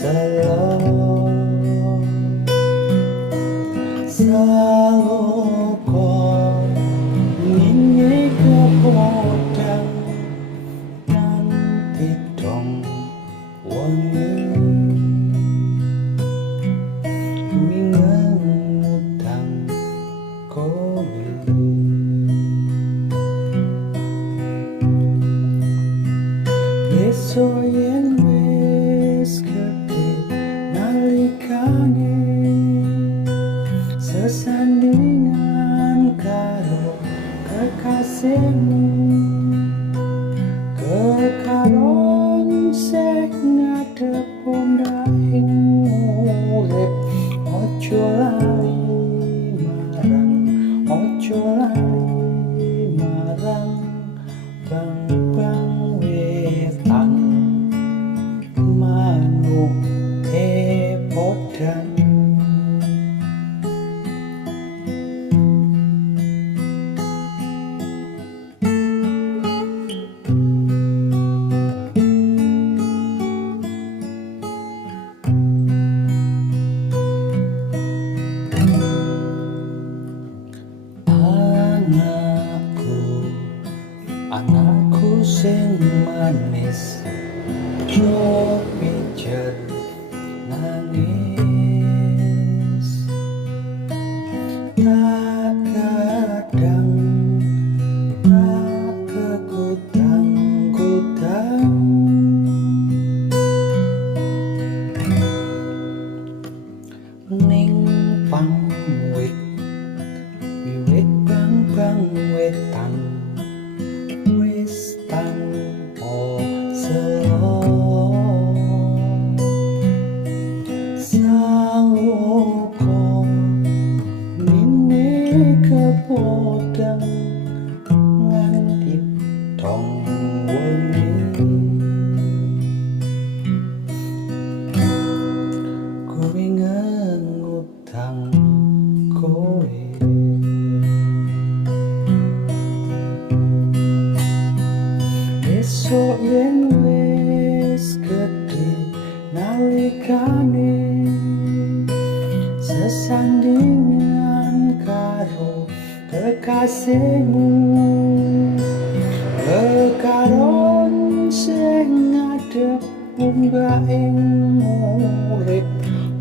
selo Saloko ning kepodang nganti dong wengi ngengudang kowe besok yen wis gede nalikane sesandingan karo kekasihmu kakaronsih ngadep ing urip ojo lali marang bang wetan manuk kepodang Anakku sing manis jo pijer nangis tak kadang tak kekudang ning pangwit wiwit bang wetan tanpo selo Saloko unine kepodang nganti dong wengi kuwi ngengudang kowe besok yen wis gede nalikane sesandingan karo kekasihmu kakaronsih ngadep ing urip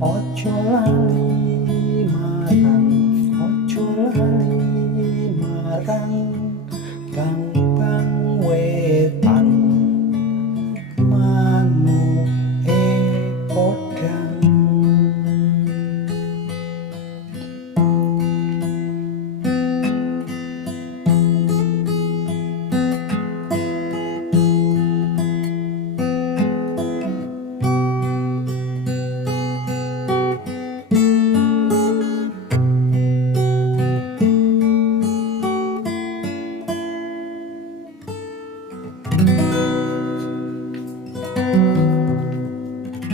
ojo lali marang